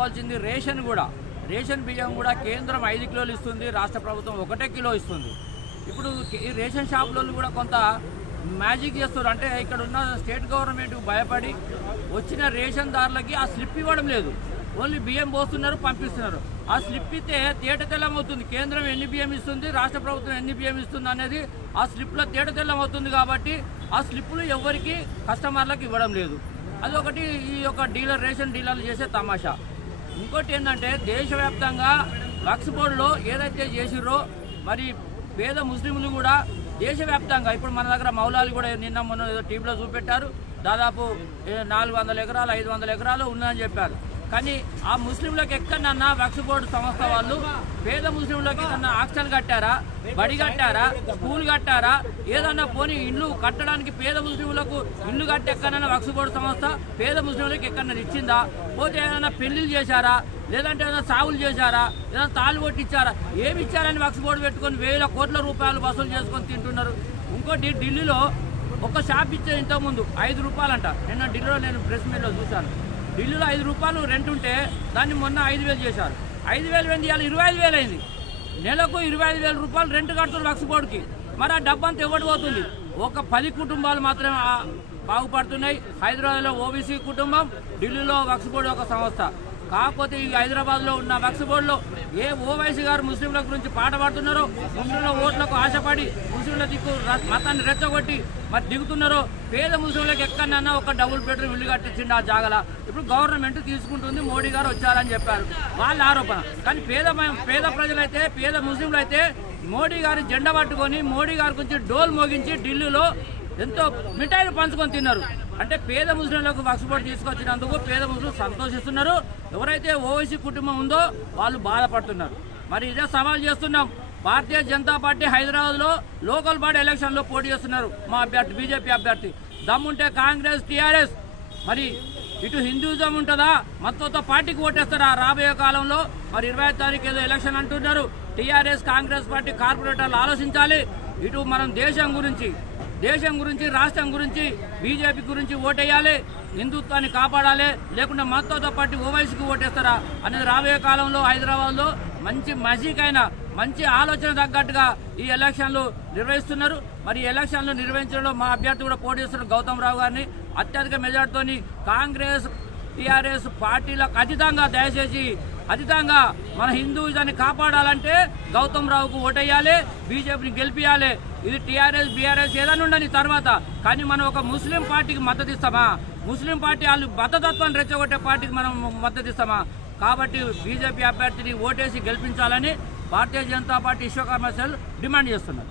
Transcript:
కావాల్సింది రేషన్ కూడా, రేషన్ బియ్యం కూడా కేంద్రం 5 కిలోలు ఇస్తుంది, రాష్ట్ర ప్రభుత్వం 1 కిలో ఇస్తుంది. ఇప్పుడు ఈ రేషన్ షాపులలో కూడా కొంత మ్యాజిక్ చేస్తారు. అంటే ఇక్కడ ఉన్న స్టేట్ గవర్నమెంట్ భయపడి వచ్చిన రేషన్ దారులకి ఆ స్లిప్ ఇవ్వడం లేదు, ఓన్లీ బియ్యం పోస్తున్నారు, పంపిస్తున్నారు. ఆ స్లిప్ ఇస్తే తేట తెల్లం అవుతుంది, కేంద్రం ఎన్ని బియ్యం ఇస్తుంది, రాష్ట్ర ప్రభుత్వం ఎన్ని బియ్యం ఇస్తుంది అనేది ఆ స్లిప్లో తేట తెల్లం అవుతుంది. కాబట్టి ఆ స్లిప్పులు ఎవరికి కస్టమర్లకు ఇవ్వడం లేదు. అదొకటి ఈ యొక్క రేషన్ డీలర్లు చేసే తమాషా. ఇంకోటి ఏంటంటే దేశవ్యాప్తంగా వక్ఫ్ బోర్డులో ఏదైతే చేసిర్రో మరి పేద ముస్లింలు కూడా దేశవ్యాప్తంగా ఇప్పుడు మన దగ్గర మౌలాలు కూడా నిన్న మొన్న టీవీలో చూపెట్టారు, దాదాపు 400 ఎకరాలు 500 ఎకరాలు ఉందని చెప్పారు. కానీ ఆ ముస్లింలకు ఎక్కడన్నా వక్ఫ్ బోర్డు సంస్థ వాళ్ళు పేద ముస్లింలకి ఏదన్నా హాస్టల్ కట్టారా, బడి కట్టారా, స్కూల్ కట్టారా, ఏదన్నా పోనీ ఇల్లు కట్టడానికి పేద ముస్లింలకు ఇల్లు కట్టి ఎక్కడన్నా వక్ఫ్ బోర్డు సంస్థ పేద ముస్లింలకు ఎక్కడన్నా ఇచ్చిందా? పోతే ఏదైనా పెళ్లిళ్ళు చేశారా, లేదంటే ఏదైనా సాగులు చేశారా, ఏదైనా తాళ్ళు కొట్టిచ్చారా? ఏమి ఇచ్చారని వక్ఫ్ బోర్డు పెట్టుకొని వేల కోట్ల రూపాయలు వసూలు చేసుకొని తింటున్నారు. ఇంకోటి ఢిల్లీలో ఒక షాప్ ఇచ్చే ఇంతకుముందు 5 రూపాయలంట. నిన్న ఢిల్లీలో నేను ప్రెస్ మీట్లో చూశాను. ఢిల్లీలో 5 రూపాయలు రెంట్ ఉంటే దాన్ని మొన్న 5,000 చేశారు. 5,000 వెండి ఇవాళ 25,000 అయింది. నెలకు 25,000 రూపాయలు రెంట్ కడుతున్నారు వక్ఫ్ బోర్డుకి. మరి ఆ డబ్బంతా ఎవరు పోతుంది? ఒక 10 కుటుంబాలు మాత్రమే బాగుపడుతున్నాయి. హైదరాబాద్లో ఓబీసీ కుటుంబం, ఢిల్లీలో వక్ఫ్ బోర్డు ఒక సంస్థ. కాకపోతే ఈ హైదరాబాద్లో ఉన్న వక్ఫ్ బోర్డులో ఏ ఓవైసీ గారు ముస్లింల గురించి పాట పాడుతున్నారో, ముస్లింల ఓట్లకు ఆశపడి ముస్లింల దిక్కు మతాన్ని రెచ్చగొట్టి మరి దిగుతున్నారో, పేద ముస్లింలకు ఎక్కడన్నా ఒక డబుల్ బెడ్రూమ్ ఇల్లు కట్టించింది ఆ జాగల. ఇప్పుడు గవర్నమెంట్ తీసుకుంటుంది, మోడీ గారు వచ్చారని చెప్పారు, వాళ్ళ ఆరోపణ. కానీ పేద ప్రజలైతే, పేద ముస్లింలు అయితే మోడీ గారి జెండా పట్టుకొని మోడీ గారి గురించి డోల్ మోగించి ఢిల్లీలో ఎంతో మిఠాయిలు పంచుకొని తిన్నారు. అంటే పేద ముస్లింలకు వక్ఫ్ బోర్డు తీసుకొచ్చినందుకు పేద ముస్లింలు సంతోషిస్తున్నారు. ఎవరైతే ఓవైసీ కుటుంబం ఉందో వాళ్ళు బాధపడుతున్నారు. మరి ఇదే సవాల్ చేస్తున్నాం. భారతీయ జనతా పార్టీ హైదరాబాద్లో లోకల్ బాడీ ఎలక్షన్లో పోటీ చేస్తున్నారు మా అభ్యర్థి, బీజేపీ అభ్యర్థి. దమ్ముంటే కాంగ్రెస్, టీఆర్ఎస్ మరి ఇటు హిందూయిజం ఉంటుందా, మతోతో పార్టీకి ఓటేస్తారా రాబోయే కాలంలో? మరి 20వ తారీఖు ఏదో ఎలక్షన్ అంటున్నారు. టీఆర్ఎస్, కాంగ్రెస్ పార్టీ కార్పొరేటర్లు ఆలోచించాలి. ఇటు మనం దేశం గురించి, రాష్ట్రం గురించి, బీజేపీ గురించి ఓటేయాలి, హిందుత్వాన్ని కాపాడాలి, లేకుంటే మతోతో పార్టీ ఓవైసీకి ఓటేస్తారా అనేది రాబోయే కాలంలో హైదరాబాద్లో మంచి మజీకైన మంచి ఆలోచన తగ్గట్టుగా ఈ ఎలక్షన్లు నిర్వహిస్తున్నారు. మరి ఈ ఎలక్షన్లు నిర్వహించడంలో మా అభ్యర్థి కూడా పోటీ చేస్తున్నారు గౌతమ్ రావు గారిని. అత్యధిక మెజార్టీతోని కాంగ్రెస్, టీఆర్ఎస్ పార్టీలకు అతీతంగా మన హిందూయిజాన్ని కాపాడాలంటే గౌతమ్ రావుకు ఓటేయాలి, బీజేపీని గెలిపియాలి. ఇది టీఆర్ఎస్, బీఆర్ఎస్ ఏదైనా ఉండని తర్వాత, కానీ మనం ఒక ముస్లిం పార్టీకి మద్దతు ఇస్తామా? ముస్లిం పార్టీ వాళ్ళు మతతత్వాన్ని రెచ్చగొట్టే పార్టీకి మనం మద్దతు ఇస్తామా? కాబట్టి బీజేపీ అభ్యర్థిని ఓటేసి గెలిపించాలని Bharatiya Janata party Vishwakarma cell demand చేస్తున్నారు.